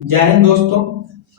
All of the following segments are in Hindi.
जय हिंद दोस्तों।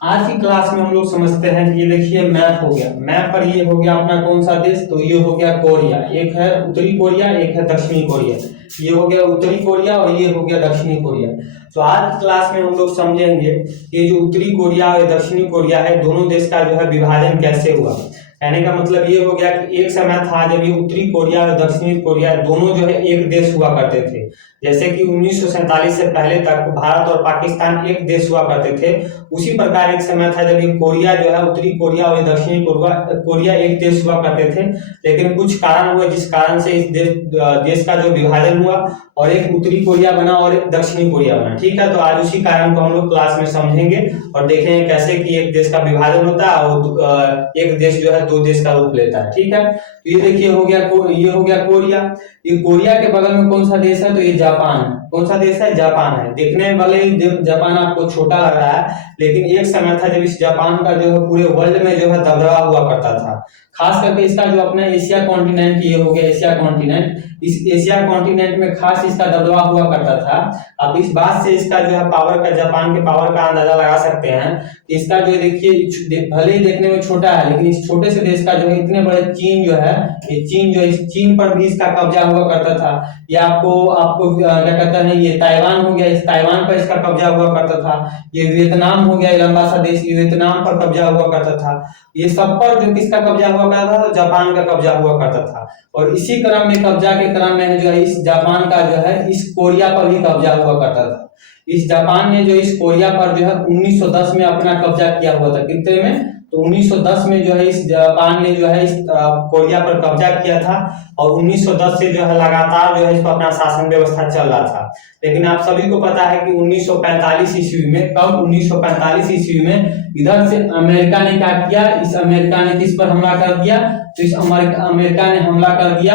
आज की क्लास में हम लोग समझते हैं कि ये देखिए मैप हो गया। मैप पर ये हो गया अपना कौन सा देश, तो ये हो गया कोरिया। एक है उत्तरी कोरिया, एक है दक्षिणी कोरिया। ये हो गया उत्तरी कोरिया और ये हो गया दक्षिणी कोरिया। तो आज की क्लास में हम लोग समझेंगे कि जो उत्तरी कोरिया और दक्षिणी कोरिया है, दोनों देश का जो है विभाजन कैसे हुआ। कहने का मतलब ये हो गया कि एक समय था जब ये उत्तरी कोरिया और दक्षिणी कोरिया दोनों जो है एक देश हुआ करते थे। जैसे कि 1947 से पहले तक भारत और पाकिस्तान एक देश हुआ करते थे, उसी प्रकार एक समय था जब ये कोरिया जो है उत्तरी कोरिया और दक्षिणी कोरिया एक देश हुआ करते थे। लेकिन कुछ कारण हुए जिस कारण से इस देश का जो विभाजन हुआ और एक उत्तरी कोरिया बना और एक दक्षिणी कोरिया बना। ठीक है, तो आज उसी कारण को हम लोग क्लास में समझेंगे और देखेंगे कैसे कि एक देश का विभाजन होता है और एक देश जो है दो देश का रूप लेता है। ठीक है, तो ये देखिए हो गया ये हो गया कोरिया। ये कोरिया के बगल में कौन सा देश है, तो ये जापान। कौन सा देश है? जापान है। देखने में भले ही जापान आपको छोटा लग रहा है, लेकिन एक समय था जब इस जापान का जो है पूरे वर्ल्ड में जो है दबदबा हुआ करता था। खास करके इसका जो अपना एशिया कॉन्टिनेंट, ये हो गया एशिया कॉन्टिनेंट। इस एशिया कॉन्टिनेंट में खास इसका दबदबा हुआ करता था। अब इस बात से इसका जो है पावर का, जापान के पावर का अंदाजा लगा सकते हैं। इसका जो देखिए भले ही देखने में छोटा है, लेकिन इस छोटे से देश का जो है इतने बड़े चीन जो है, ये चीन जो, इस चीन पर भी इसका कब्जा हुआ करता था। या आपको आपको क्या कहते हैं, ये ताइवान हो गया, इस ताइवान पर इसका कब्जा हुआ करता था। ये वियतनाम हो गया, लंबा सा देश, ये वियतनाम पर कब्जा हुआ करता था। ये सब पर जो किसका कब्जा हुआ करता था, तो जापान का कब्जा हुआ करता था। और इसी क्रम में, कब्जा के क्रम में जो है इस जापान का जो है इस कोरिया पर भी कब्जा हुआ करता था। इस जापान ने जो इस कोरिया पर जो है 1910 में अपना कब्जा किया हुआ था। कितने में? तो 1910 में जो है इस जापान ने जो है इस कोरिया पर कब्जा किया था और 1910 से जो है लगातार जो है इस पर अपना शासन व्यवस्था चल रहा था। लेकिन आप सभी को पता है कि 1945 ईस्वी में, कब? 1945 ईस्वी में इधर से अमेरिका ने क्या किया, इस अमेरिका ने किस पर हमला कर दिया, तो इस अमेरिका ने हमला कर दिया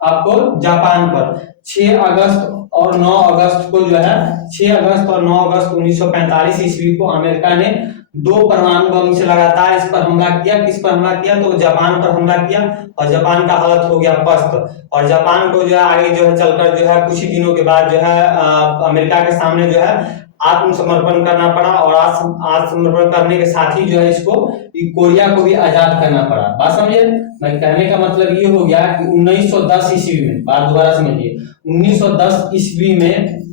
आपको जापान पर। 6 अगस्त और 9 अगस्त को जो है 6 अगस्त और 9 अगस्त 1945 ईस्वी को अमेरिका ने 2 परमाणु बम से लगातार इस पर हमला किया। किस पर हमला किया? तो जापान पर हमला किया और जापान का हालत हो गया पस्त। और जापान को जो है आगे जो है चलकर जो है कुछ ही दिनों के बाद जो है अमेरिका के सामने जो है आत्मसमर्पण करना पड़ा। और आत्मसमर्पण करने के साथ ही जो है इसको कोरिया को भी आजाद करना पड़ा। बात समझे? मैं कहने का मतलब ये हो गया कि 1910 ईस्वी में, बात दोबारा समझिए, 1910 ईस्वी में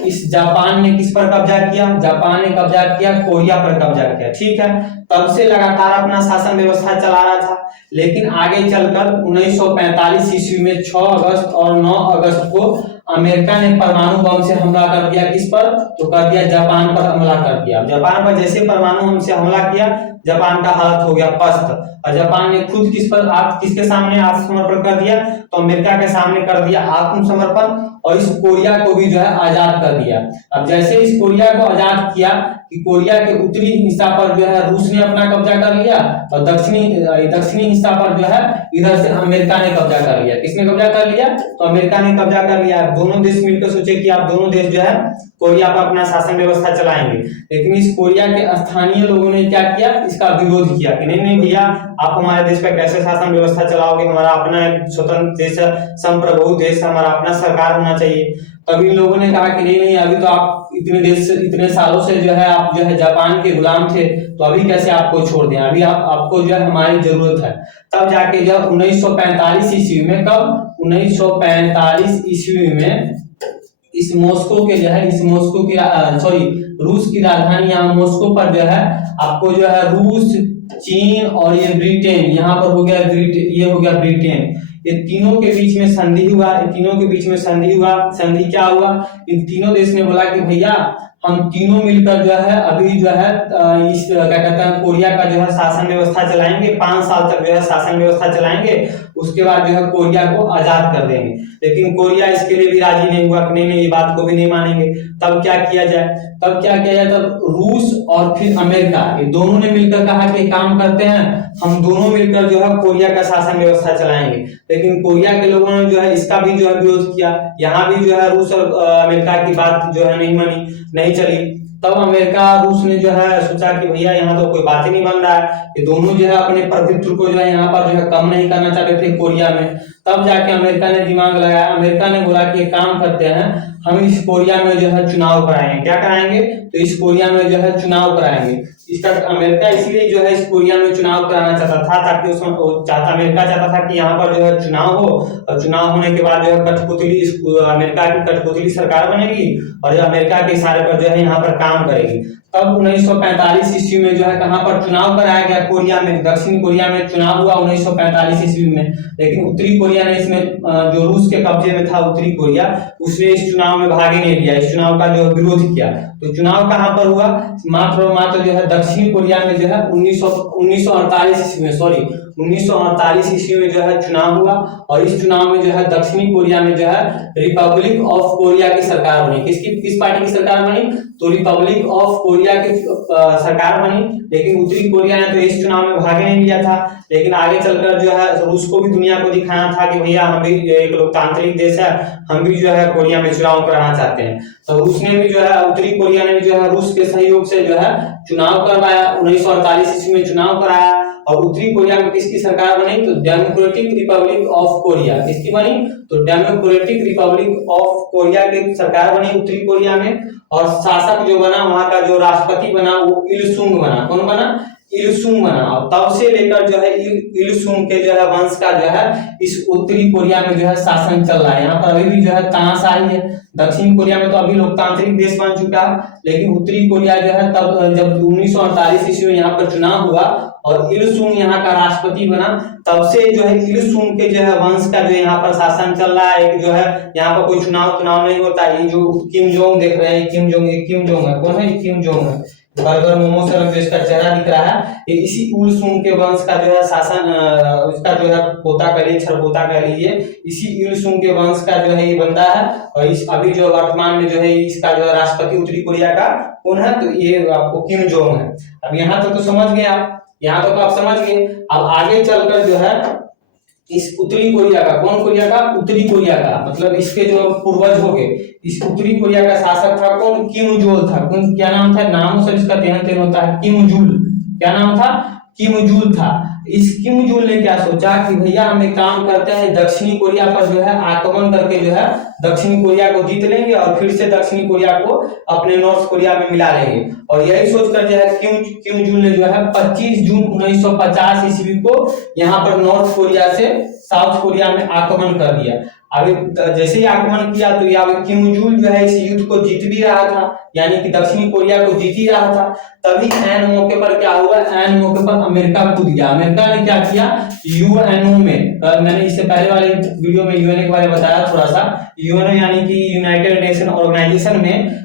इस जापान ने किस पर कब्जा किया? जापान ने कब्जा किया कोरिया पर कब्जा किया। ठीक है, तब से लगातार अपना शासन व्यवस्था चला रहा था। लेकिन आगे चलकर 1945 ईस्वी में 6 अगस्त और 9 अगस्त को अमेरिका ने परमाणु बम से हमला कर दिया। किस पर? तो कर दिया जापान पर हमला कर दिया। जापान पर जैसे परमाणु बम से हमला किया, जापान का हालत हो गया पस्त। और जापान ने खुद किसके सामने आत्मसमर्पण कर दिया? तो अमेरिका के सामने कर दिया आत्मसमर्पण और इस कोरिया को भी जो है आजाद कर दिया। अब जैसे इस कोरिया को आजाद किया कि कोरिया के उत्तरी हिस्सा पर जो है रूस ने अपना कब्जा कर लिया और दक्षिणी हिस्सा पर जो है इधर से अमेरिका ने कब्जा कर लिया। किसने कब्जा कर लिया? तो अमेरिका ने कब्जा कर लिया। दोनों देश मिलकर सोचे कि आप दोनों देश जो है कोरिया पर अपना शासन व्यवस्था चलाएंगे। लेकिन इस कोरिया के स्थानीय लोगों ने क्या किया? इसका विरोध किया कि नहीं भैया, आप हमारे देश पर कैसे शासन व्यवस्था चलाओगे? हमारा अपना एक स्वतंत्र देश, संप्रभु देश, हमारा अपना सरकार होना चाहिए। तभी लोगों ने कहा कि नहीं, अभी तो आप इतने सालों से जो है आप जो है जापान के गुलाम थे, तो अभी कैसे आपको छोड़ दें? अभी आपको जो है हमारी जरूरत है। तब जाके जब 1945 ईस्वी में, कब? 1945 ईस्वी में इस मॉस्को के जो है रूस की राजधानी यहाँ मॉस्को पर जो है आपको जो है रूस, चीन और ये ब्रिटेन, यहाँ पर हो गया ये हो गया ब्रिटेन, ये तीनों के बीच में संधि हुआ। संधि क्या हुआ? इन तीनों देश ने बोला कि भैया हम तीनों मिलकर जो है अभी जो है इस क्या कहते हैं कोरिया का जो है शासन व्यवस्था चलाएंगे। 5 साल तक जो है शासन व्यवस्था चलाएंगे, उसके बाद जो है कोरिया को आजाद कर देंगे। लेकिन कोरिया इसके लिए भी राजी नहीं हुआ कि नहीं, ये बात को भी नहीं मानेंगे। तब क्या किया जाए? तब रूस और फिर अमेरिका, ये दोनों ने मिलकर कहा कि काम करते हैं, हम दोनों मिलकर जो है कोरिया का शासन व्यवस्था चलाएंगे। लेकिन कोरिया के लोगों ने जो है इसका भी जो है विरोध किया। यहाँ भी जो है रूस और अमेरिका की बात जो है नहीं मानी, नहीं चली। तब अमेरिका रूस ने जो है सोचा कि भैया यहाँ तो कोई बात ही नहीं बन रहा है, ये दोनों जो है अपने प्रभुत्व को जो है यहाँ पर जो है कम नहीं करना चाहते थे कोरिया में। तब जाके अमेरिका ने दिमाग लगाया। अमेरिका ने बोला कि ये काम करते हैं, हम इस कोरिया में जो है चुनाव कराएंगे। क्या कराएंगे? तो इस कोरिया में जो है चुनाव कराएंगे। इसका अमेरिका इसलिए जो है इस कोरिया में चुनाव कराना चाहता था ताकि उसमें अमेरिका चाहता था कि यहाँ पर जो है चुनाव हो, और चुनाव होने के बाद जो है कठपुतली अमेरिका की कठपुतली सरकार बनेगी और जो अमेरिका के इशारे पर जो है यहाँ पर काम करेगी। तब 1945 ईस्वी में जो है कहां पर चुनाव कराया गया? कोरिया में, दक्षिण कोरिया में चुनाव हुआ 1945 ईस्वी में। लेकिन उत्तरी कोरिया ने इसमें जो रूस के कब्जे में था उत्तरी कोरिया, उसने इस चुनाव में भाग ही नहीं लिया, इस चुनाव का जो विरोध किया। तो चुनाव कहां पर हुआ? मात्र और मात्र जो है दक्षिण कोरिया में जो है 1948 ईस्वी में, सॉरी 1948 ईस्वी में जो है चुनाव हुआ, और इस चुनाव में जो है दक्षिणी कोरिया में जो है रिपब्लिक ऑफ कोरिया की सरकार बनी। किस पार्टी की सरकार बनी? तो रिपब्लिक ऑफ कोरिया की सरकार बनी। लेकिन उत्तरी कोरिया ने तो इस चुनाव में भाग नहीं लिया था, लेकिन आगे चलकर जो है रूस को भी दुनिया को दिखाना था कि भैया हम भी एक लोकतांत्रिक देश है, हम भी जो है कोरिया में चुनाव कराना चाहते हैं। तो उसने भी जो है, उत्तरी कोरिया ने भी जो है रूस के सहयोग से जो है चुनाव करवाया, 1948 ईस्वी में चुनाव कराया। और उत्तरी कोरिया में किसकी सरकार बनी? तो डेमोक्रेटिक रिपब्लिक ऑफ कोरिया। किसकी बनी? तो डेमोक्रेटिक रिपब्लिक ऑफ कोरिया की सरकार बनी उत्तरी कोरिया में। और शासक जो बना, वहां का जो राष्ट्रपति बना वो इल सुंग बना। कौन बना? इल सुंग बना। और तब से लेकर जो है इल सुंग के जो है वंश का जो है इस उत्तरी कोरिया में जो है शासन चल रहा है। यहाँ पर अभी भी जो है तानाशाही है। दक्षिण कोरिया में तो अभी लोकतांत्रिक देश बन चुका है, लेकिन उत्तरी कोरिया जो है तब जब 1948 ईस्वी में यहाँ पर चुनाव हुआ और इल सुंग यहाँ का राष्ट्रपति बना, तब से जो है इल सुंग के जो है वंश का जो यहाँ पर शासन चल रहा है। जो है यहाँ पर कोई चुनाव नहीं होता। ये जो किम जोंग देख रहे हैं, किम जोंग है। कौन है? किम जोंग है। बर्गर मोमो से जो इसका चेहरा दिख रहा है, ये इसी इल सुंग के वंश का जो है शासन, उसका जो है पोता कह लीजिए, छरपोता कह लीजिए, इसी इल सुंग के वंश का जो है ये बंदा है। और इस अभी जो वर्तमान में जो है इसका जो है राष्ट्रपति उत्तरी कोरिया का कौन है? तो ये आपको किम जोंग है। अब यहाँ तक तो समझ गए आप, यहाँ तक आप समझ गए। अब आगे चलकर जो है इस उत्तरी कोरिया का, कौन कोरिया का? उत्तरी कोरिया का, मतलब इसके जो पूर्वज हो गए, इस उत्तरी कोरिया का शासक था कौन? किम जोल था। कौन? क्या नाम था? नाम से इसका तेन होता है, किम जुल। क्या नाम था? किम जुल था। इस किम जुल ने क्या सोचा कि भैया हम एक काम करते हैं, दक्षिणी कोरिया पर जो है आक्रमण करके जो है दक्षिणी कोरिया को जीत लेंगे और फिर से दक्षिणी कोरिया को अपने नॉर्थ कोरिया में मिला लेंगे। और यही सोचकर जो है किम जुल ने जो है 25 जून 1950 ईस्वी को यहाँ पर नॉर्थ कोरिया से साउथ कोरिया में आक्रमण कर दिया। अभी जैसे ही आक्रमण किया तो यहाँ किम जुल जो है इस युद्ध को जीत भी रहा था, यानी कि दक्षिणी कोरिया को जीत ही रहा था। तभी एन मौके पर क्या हुआ? एन मौके पर अमेरिका कूद गया। अमेरिका ने क्या किया? यूएनओ में, मैंने इससे पहले वाले वीडियो में यूएनओ के बारे में बताया थोड़ा सा। यूएनओ यानी कि यूनाइटेड नेशन ऑर्गेनाइजेशन में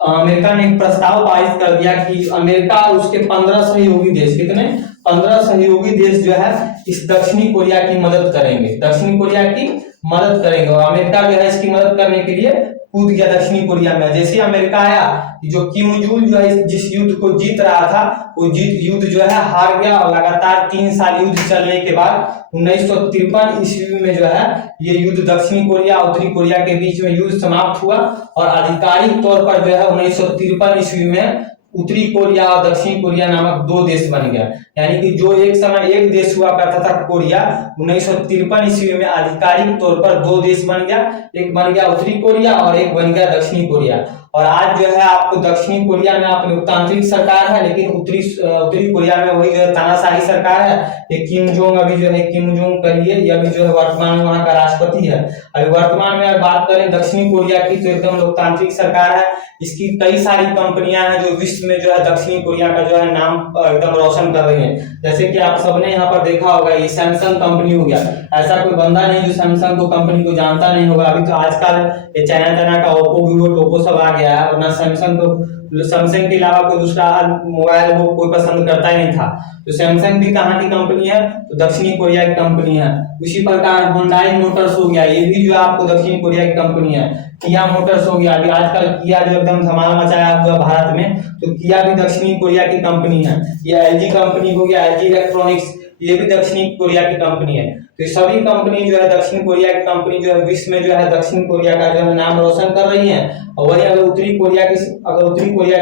अमेरिका ने एक प्रस्ताव पारित कर दिया कि अमेरिका और उसके 15 सहयोगी देश, कितने? 15 सहयोगी देश जो है इस दक्षिणी कोरिया की मदद करेंगे, दक्षिणी कोरिया की मदद करेंगे। और अमेरिका जो है इसकी मदद करने के लिए कूद गया दक्षिणी कोरिया में। जैसे अमेरिका आया, जो किम जुल जो है जिस युद्ध को जीत रहा था वो युद्ध जो है हार गया। और लगातार 3 साल युद्ध चलने के बाद 1953 ईस्वी में जो है ये युद्ध दक्षिणी कोरिया और उत्तरी कोरिया के बीच में युद्ध समाप्त हुआ। और आधिकारिक तौर पर जो है 1953 ईस्वी में उत्तरी कोरिया और दक्षिण कोरिया नामक 2 देश बन गया। यानी कि जो एक समय एक देश हुआ करता था कोरिया, 1953 ईस्वी में आधिकारिक तौर पर 2 देश बन गया। एक बन गया उत्तरी कोरिया और एक बन गया दक्षिणी कोरिया। और आज जो है आपको दक्षिणी कोरिया में आप लोकतांत्रिक सरकार है, लेकिन उत्तरी कोरिया में वही जो है तानाशाही सरकार है। ये किम जोंग अभी जो है किम जोंग कहिए, ये अभी जो है वर्तमान में वहां का राष्ट्रपति है। अभी वर्तमान में बात करें दक्षिणी कोरिया की तो एकदम लोकतांत्रिक सरकार है। इसकी कई सारी कंपनियां हैं जो विश्व में जो है दक्षिणी कोरिया का जो है नाम एकदम रोशन कर रही है। जैसे कि आप सबने यहाँ पर देखा होगा, ये सैमसंग कंपनी हो गया। ऐसा कोई बंदा नहीं जो सैमसंग को कंपनी को जानता नहीं होगा। अभी तो आजकल ये चाइना का ओप्पो वीवो टोप्पो सब आ गया है, वरना सैमसंग के अलावा कोई दूसरा मोबाइल वो कोई पसंद करता ही नहीं था। तो सैमसंग भी कहाँ की कंपनी है? तो दक्षिणी कोरिया की कंपनी है। उसी प्रकार हुंडई मोटर्स हो गया, ये भी जो आपको दक्षिणी कोरिया की कंपनी है। किया मोटर्स हो गया, अभी आजकल किया जो एकदम धमाल मचाया हुआ भारत में, तो किया भी दक्षिणी कोरिया की कंपनी है। ये एलजी कंपनी हो गया, एलजी इलेक्ट्रॉनिक्स, ये भी दक्षिणी कोरिया की कंपनी है। तो सभी कंपनी जो है दक्षिण कोरिया की कंपनी जो है विश्व में जो है दक्षिण कोरिया का जो है नाम रोशन कर रही है। और वही अगर उत्तरी कोरिया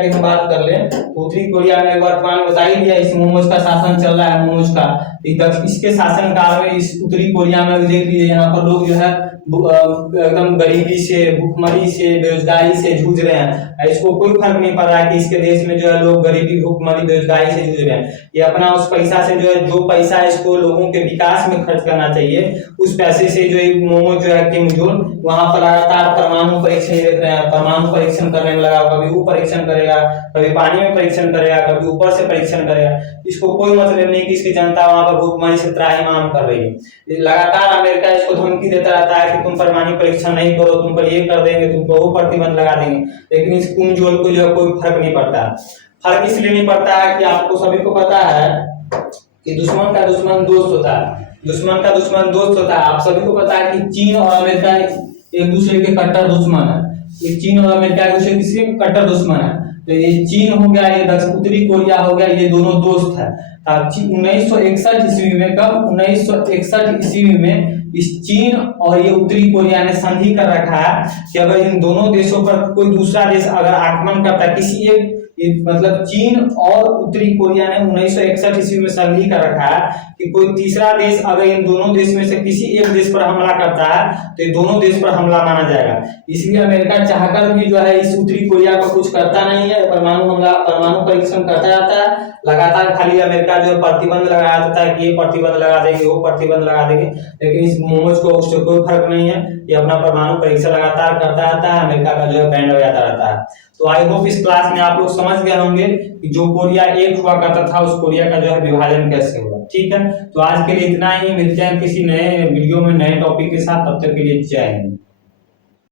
की हम बात कर ले तो उत्तरी कोरिया में वर्तमान बता ही दिया, इस मोमोज का शासन चल रहा है। मोमोज का इसके शासन काल में इस उत्तरी कोरिया में देख लीजिए, यहाँ पर लोग जो है एकदम गरीबी से, भूखमरी से, बेरोजगारी से जूझ रहे हैं। इसको कोई फर्क नहीं पड़ रहा है कि इसके देश में जो है लोग गरीबी, भूखमरी, बेरोजगारी से जूझ रहे हैं। ये अपना उस पैसा से जो है, जो पैसा इसको लोगों के विकास में खर्च करना चाहिए, उस पैसे से जो है मोमो जो है किम जोन वहां पर लगातार परमाणु परीक्षण देख रहे हैं, परमाणु परीक्षण करने में लगा। कभी वो परीक्षण करेगा, कभी पानी में परीक्षण करेगा, कभी ऊपर से परीक्षण करेगा। इसको कोई मतलब नहीं कि इसकी जनता वहां पर भूखमरी से त्राहिमाम कर रही है। लगातार अमेरिका इसको धमकी देता रहता है कि तुम परमाणु परीक्षण नहीं करो, तुम पर ये कर देंगे, तुम पर वो प्रतिबंध लगा देंगे, लेकिन इस किम जोन को जो है कोई फर्क नहीं पड़ता। फर्क इसलिए नहीं पड़ता है कि आपको सभी को पता है कि दुश्मन का दुश्मन दोस्त होता है, दुश्मन का दुश्मन दोस्त होता है। आप सभी को पता है कि चीन और अमेरिका एक दूसरे के कट्टर दुश्मन है। ये चीन और अमेरिका एक दूसरे के कट्टर दुश्मन है। तो ये चीन हो गया, ये उत्तरी कोरिया हो गया, ये दोनों दोस्त है। 1961 ईस्वी में, कब 1961 ईस्वी में इस चीन और ये उत्तरी कोरिया ने संधि कर रखा है कि अगर इन दोनों देशों पर कोई दूसरा देश अगर आक्रमण करता है, किसी एक मतलब चीन और उत्तरी कोरिया ने 1961 ईस्वी में संधि कर रखा है कि कोई तीसरा देश अगर इन दोनों देश में से किसी एक देश पर हमला करता है तो ये दोनों देश पर हमला माना जाएगा। इसलिए अमेरिका चाहकर भी जो है इस उत्तरी कोरिया पर कुछ करता नहीं है, परमाणु परीक्षण करता रहता है लगातार। खाली अमेरिका जो प्रतिबंध लगाया जाता है कि ये प्रतिबंध लगा देंगे, वो प्रतिबंध लगा देंगे, लेकिन इस मोमोज को उससे कोई फर्क नहीं है। ये अपना परमाणु परीक्षण लगातार करता रहता है, अमेरिका का जो है बैंड बजाता रहता है। तो आई होप इस क्लास में आप लोग समझ गए होंगे कि जो कोरिया एक हुआ करता था उस कोरिया का जो है विभाजन कैसे हुआ। ठीक है, तो आज के लिए इतना ही। मिलते हैं किसी नए वीडियो में नए टॉपिक के साथ, तब तक के लिए जय हिंद।